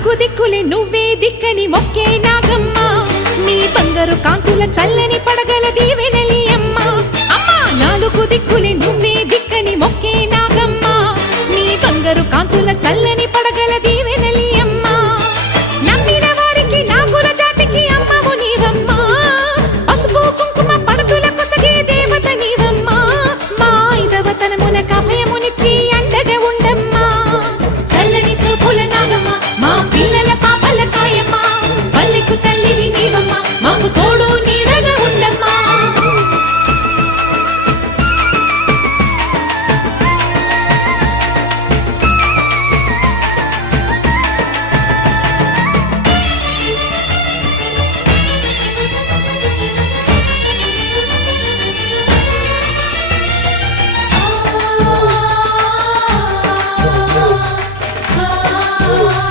నాలుగు దిక్కులే నువ్వే దిక్కని మొక్కే నాగమ్మ నీ బంగారు కాంతుల చల్లని పడగల దీవెనలి అమ్మ అమ్మా నాలుగు దిక్కులే నువ్వే దిక్కని మొక్కే నాగమ్మ నీ బంగారు కాంతుల చల్లని పడగల